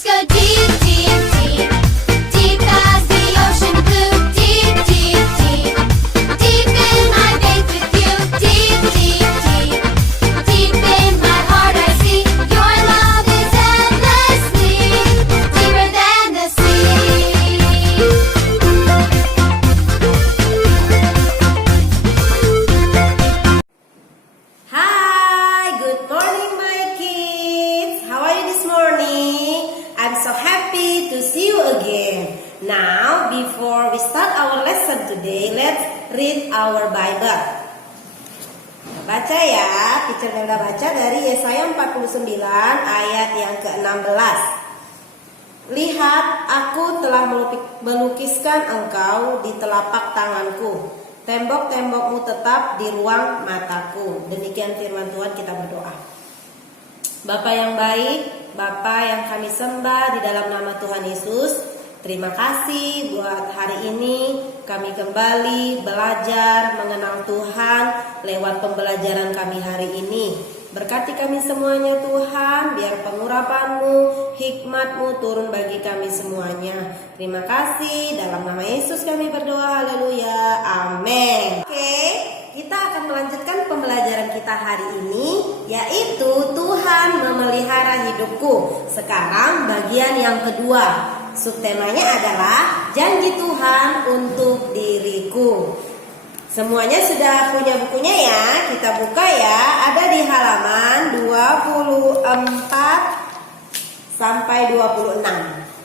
Let's go deep, deep, deep, deep as the ocean blue. Deep, deep, deep, deep in my faith with you. Deep, deep, deep, deep in my heart I see your love is endlessly deeper than the sea. Hi, good morning my kids. How are you this morning? I'm so happy to see you again. Now, before we start our lesson today, let's read our Bible. Baca ya, Teacher Melda baca dari Yesaya 49 ayat yang ke-16. Lihat, aku telah melukiskan engkau di telapak tanganku. Tembok-tembokmu tetap di ruang mataku. Demikian firman Tuhan, kita berdoa. Bapa yang baik, Bapa yang kami sembah di dalam nama Tuhan Yesus, terima kasih buat hari ini kami kembali belajar mengenal Tuhan lewat pembelajaran kami hari ini. Berkati kami semuanya Tuhan, biar pengurapan-Mu, hikmat-Mu turun bagi kami semuanya. Terima kasih, dalam nama Yesus kami berdoa, haleluya, amin. Oke, kita akan melanjutkan pembelajaran kita hari ini, yaitu Tuhan memelihara hidupku. Sekarang bagian yang kedua, subtemanya adalah janji Tuhan untuk diriku. Semuanya sudah punya bukunya ya, kita buka ya, ada di halaman 24 sampai 26.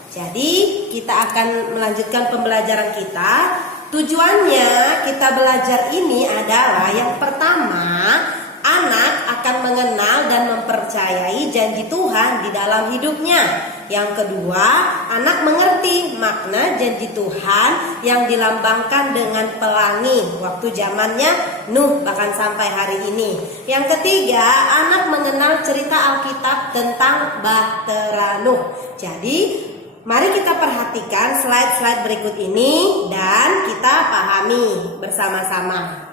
Jadi kita akan melanjutkan pembelajaran kita. Tujuannya kita belajar ini adalah yang pertama, anak akan mengenal dan mempercayai janji Tuhan di dalam hidupnya. Yang kedua, anak mengerti makna janji Tuhan yang dilambangkan dengan pelangi waktu zamannya Nuh bahkan sampai hari ini. Yang ketiga, anak mengenal cerita Alkitab tentang Bahtera Nuh. Jadi, mari kita perhatikan slide-slide berikut ini dan kita pahami bersama-sama.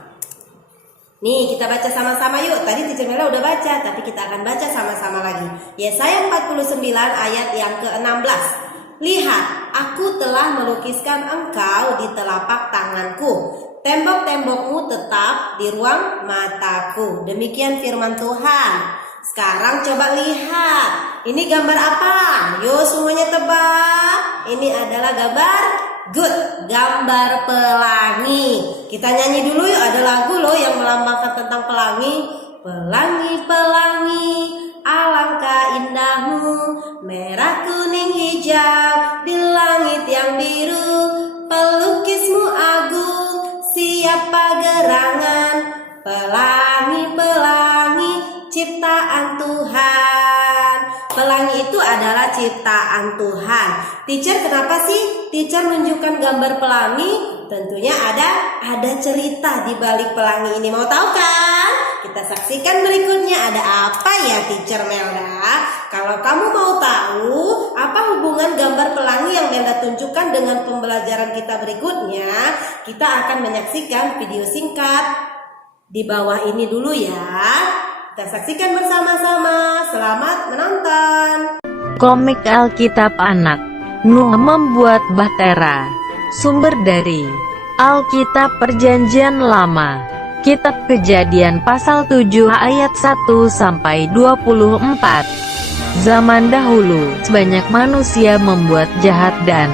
Nih, kita baca sama-sama yuk. Tadi Teacher Mela udah baca, tapi kita akan baca sama-sama lagi. Yesaya 49 ayat yang ke-16. Lihat, aku telah melukiskan engkau di telapak tanganku. Tembok-tembokmu tetap di ruang mataku. Demikian firman Tuhan. Sekarang coba lihat. Ini gambar apa? Yo, semuanya tebak. Ini adalah gambar good, gambar pelangi. Kita nyanyi dulu yuk, ada lagu loh yang melambangkan tentang pelangi. Pelangi, pelangi, alangkah indahmu, merah, kuning, hijau, di langit yang biru. Pelukismu agung, siapa gerangan. Pelangi, pelangi, ciptaan Tuhan. Pelangi itu adalah ciptaan Tuhan. Teacher, kenapa sih Teacher menunjukkan gambar pelangi? Tentunya ada cerita di balik pelangi ini. Mau tahu kan? Kita saksikan berikutnya, ada apa ya Teacher Melda? Kalau kamu mau tahu apa hubungan gambar pelangi yang Melda tunjukkan dengan pembelajaran kita berikutnya, kita akan menyaksikan video singkat di bawah ini dulu ya. Kita saksikan bersama-sama. Selamat menonton. Komik Alkitab Anak. Nuh membuat Bahtera. Sumber dari Alkitab Perjanjian Lama. Kitab Kejadian pasal 7 ayat 1 sampai 24. Zaman dahulu, banyak manusia membuat jahat dan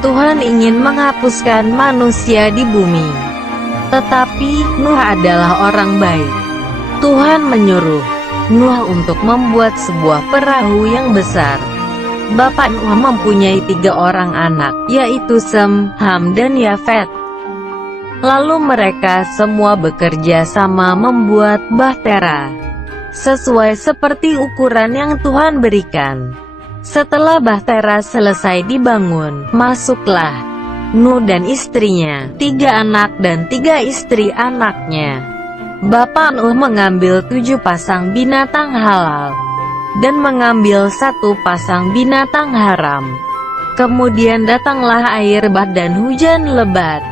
Tuhan ingin menghapuskan manusia di bumi. Tetapi Nuh adalah orang baik. Tuhan menyuruh Nuh untuk membuat sebuah perahu yang besar. Bapak Nuh mempunyai 3 orang anak, yaitu Sem, Ham, dan Yafet. Lalu mereka semua bekerja sama membuat bahtera, sesuai seperti ukuran yang Tuhan berikan. Setelah bahtera selesai dibangun, masuklah Nuh dan istrinya, 3 anak dan 3 istri anaknya. Bapak Nuh mengambil 7 pasang binatang halal dan mengambil 1 pasang binatang haram. Kemudian datanglah air bah dan hujan lebat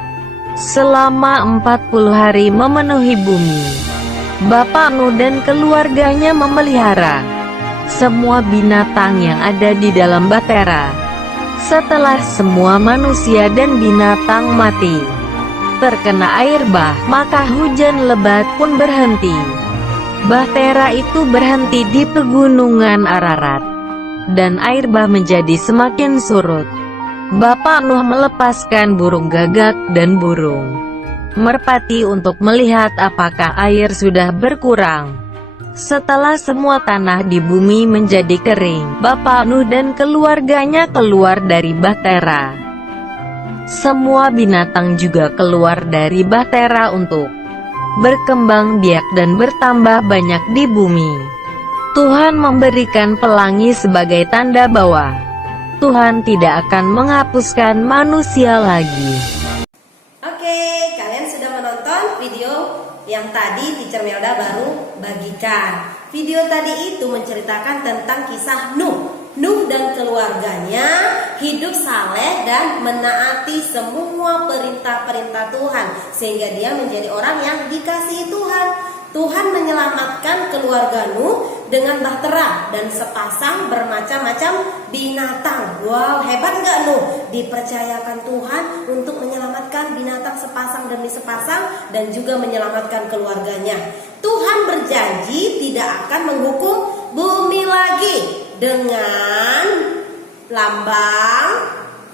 selama 40 hari memenuhi bumi. Bapak Nuh dan keluarganya memelihara semua binatang yang ada di dalam bahtera. Setelah semua manusia dan binatang mati terkena air bah, maka hujan lebat pun berhenti. Bahtera itu berhenti di pegunungan Ararat, dan air bah menjadi semakin surut. Bapak Nuh melepaskan burung gagak dan burung merpati untuk melihat apakah air sudah berkurang. Setelah semua tanah di bumi menjadi kering, Bapak Nuh dan keluarganya keluar dari bahtera. Semua binatang juga keluar dari bahtera untuk berkembang biak dan bertambah banyak di bumi. Tuhan memberikan pelangi sebagai tanda bahwa Tuhan tidak akan menghapuskan manusia lagi. Oke, kalian sudah menonton video yang tadi Teacher Melda baru bagikan. Video tadi itu menceritakan tentang kisah Nuh. Nuh dan keluarganya hidup saleh dan menaati semua perintah-perintah Tuhan, sehingga dia menjadi orang yang dikasihi Tuhan. Tuhan menyelamatkan keluarga Nuh dengan bahtera dan sepasang bermacam-macam binatang. Wow, hebat nggak Nuh? Dipercayakan Tuhan untuk menyelamatkan binatang sepasang demi sepasang dan juga menyelamatkan keluarganya. Tuhan berjanji tidak akan menghukum bumi lagi dengan lambang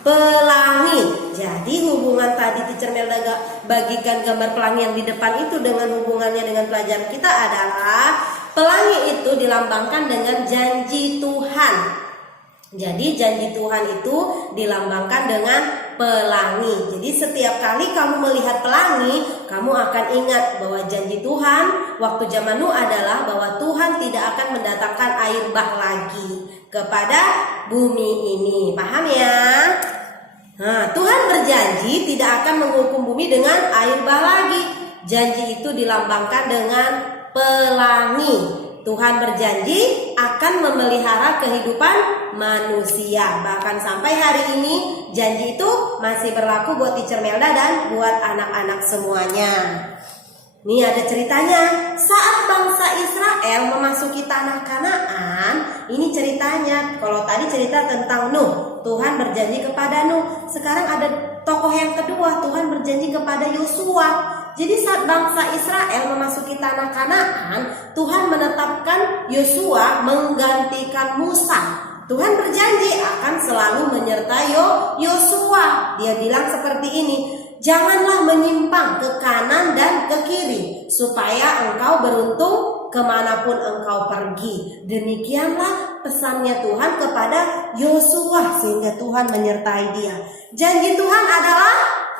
pelangi. Jadi hubungan tadi Teacher Melda bagikan gambar pelangi yang di depan itu dengan hubungannya dengan pelajaran kita adalah pelangi itu dilambangkan dengan janji Tuhan. Jadi janji Tuhan itu dilambangkan dengan pelangi. Jadi setiap kali kamu melihat pelangi, kamu akan ingat bahwa janji Tuhan waktu zaman Nuh adalah bahwa Tuhan tidak akan mendatangkan air bah lagi kepada bumi ini. Paham ya? Nah, Tuhan berjanji tidak akan menghukum bumi dengan air bah lagi. Janji itu dilambangkan dengan pelangi. Tuhan berjanji akan memelihara kehidupan manusia. Bahkan sampai hari ini janji itu masih berlaku buat Teacher Melda dan buat anak-anak semuanya. Nih ada ceritanya. Saat bangsa Israel memasuki tanah Kanaan, ini ceritanya. Kalau tadi cerita tentang Nuh, Tuhan berjanji kepada Nuh. Sekarang ada tokoh yang kedua, Tuhan berjanji kepada Yosua. Jadi saat bangsa Israel memasuki tanah Kanaan, Tuhan menetapkan Yosua menggantikan Musa. Tuhan berjanji akan selalu menyertai Yosua. Dia bilang seperti ini, janganlah menyimpang ke kanan dan ke kiri, supaya engkau beruntung kemanapun engkau pergi. Demikianlah pesannya Tuhan kepada Yosua, sehingga Tuhan menyertai dia. Janji Tuhan adalah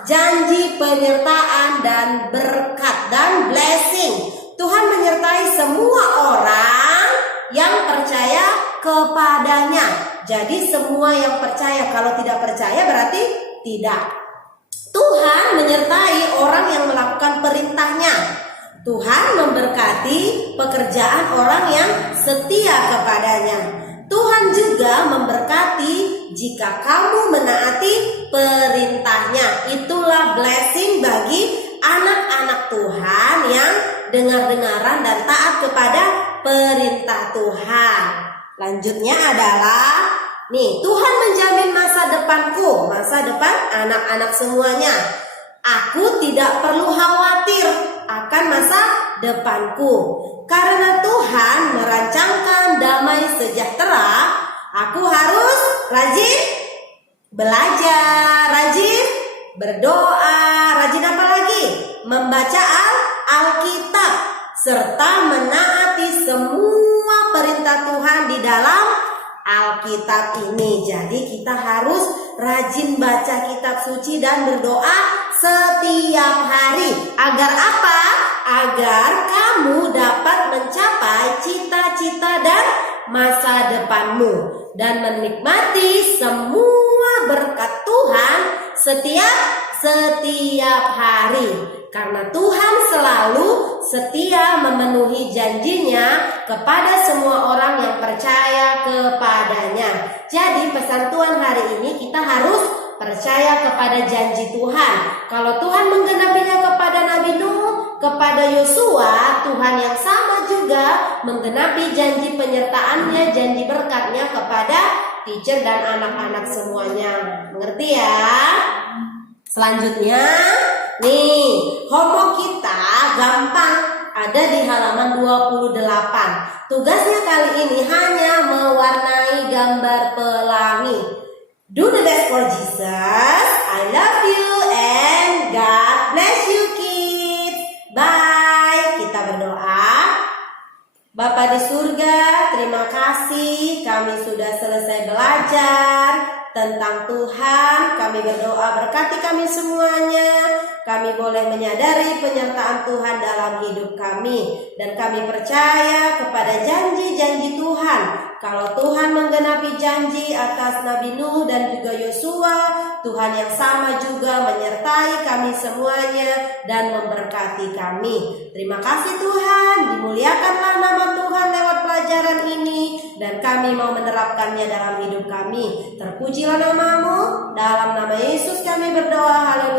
janji penyertaan dan berkat dan blessing. Tuhan menyertai semua orang yang percaya kepadanya. Jadi semua yang percaya, kalau tidak percaya berarti tidak. Tuhan menyertai orang yang melakukan perintahnya. Tuhan memberkati pekerjaan orang yang setia kepadanya. Tuhan juga memberkati jika kamu menaati perintahnya. Itulah blessing bagi anak-anak Tuhan yang dengar-dengaran dan taat kepada perintah Tuhan. Lanjutnya adalah nih, Tuhan menjamin masa depanku, masa depan anak-anak semuanya. Aku tidak perlu khawatir akan masa depanku. Karena Tuhan merancangkan damai sejahtera, aku harus rajin belajar, rajin berdoa, rajin apa lagi? Membaca Alkitab, serta menaati semua perintah Tuhan di dalam Alkitab ini. Jadi kita harus rajin baca kitab suci dan berdoa setiap hari. Agar apa? Agar kamu dapat mencapai cita-cita dan masa depanmu dan menikmati semua berkat Tuhan setiap hari. Karena Tuhan selalu setia memenuhi janjinya kepada semua orang yang percaya kepadanya. Jadi pesan Tuhan hari ini, kita harus percaya kepada janji Tuhan. Kalau Tuhan menggenapinya kepada Nabi Nuh, kepada Yosua, Tuhan yang sama juga menggenapi janji penyertaannya, janji berkatnya kepada teacher dan anak-anak semuanya. Mengerti ya? Selanjutnya, nih, homework kita gampang, ada di halaman 28. Tugasnya kali ini hanya mewarnai gambar pelangi. Do the best for Jesus. I love you and God bless you kids. Bye. Kita berdoa. Bapa di surga, terima kasih kami sudah selesai belajar tentang Tuhan. Kami berdoa berkati kami semuanya. Kami boleh menyadari penyertaan Tuhan dalam hidup kami. Dan kami percaya kepada janji-janji Tuhan. Kalau Tuhan menggenapi janji atas Nabi Nuh dan juga Yosua, Tuhan yang sama juga menyertai kami semuanya dan memberkati kami. Terima kasih Tuhan, dimuliakanlah nama Tuhan lewat pelajaran ini dan kami mau menerapkannya dalam hidup kami. Terpujilah namamu, dalam nama Yesus kami berdoa. Haleluya.